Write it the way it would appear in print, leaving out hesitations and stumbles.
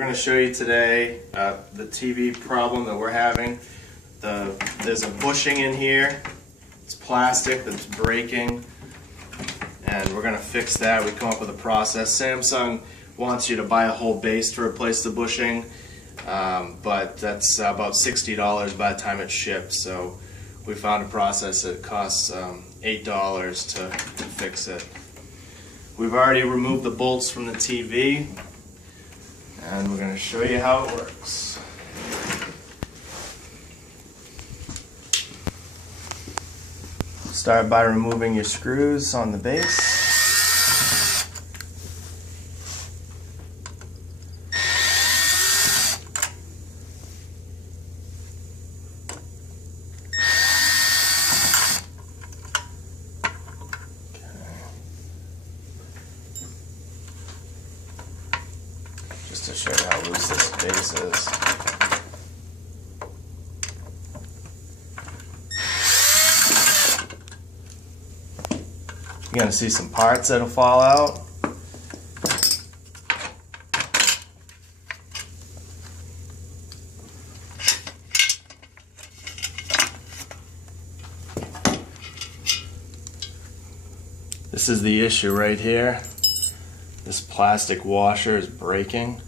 We're going to show you today the TV problem that we're having. There's a bushing in here. It's plastic that's breaking, and we're going to fix that. We come up with a process. Samsung wants you to buy a whole base to replace the bushing, but that's about $60 by the time it's shipped. So we found a process that costs $8 to fix it. We've already removed the bolts from the TV, and we're going to show you how it works. Start by removing your screws on the base. Just to show you how loose this base is. You're going to see some parts that'll fall out. This is the issue right here. This plastic washer is breaking.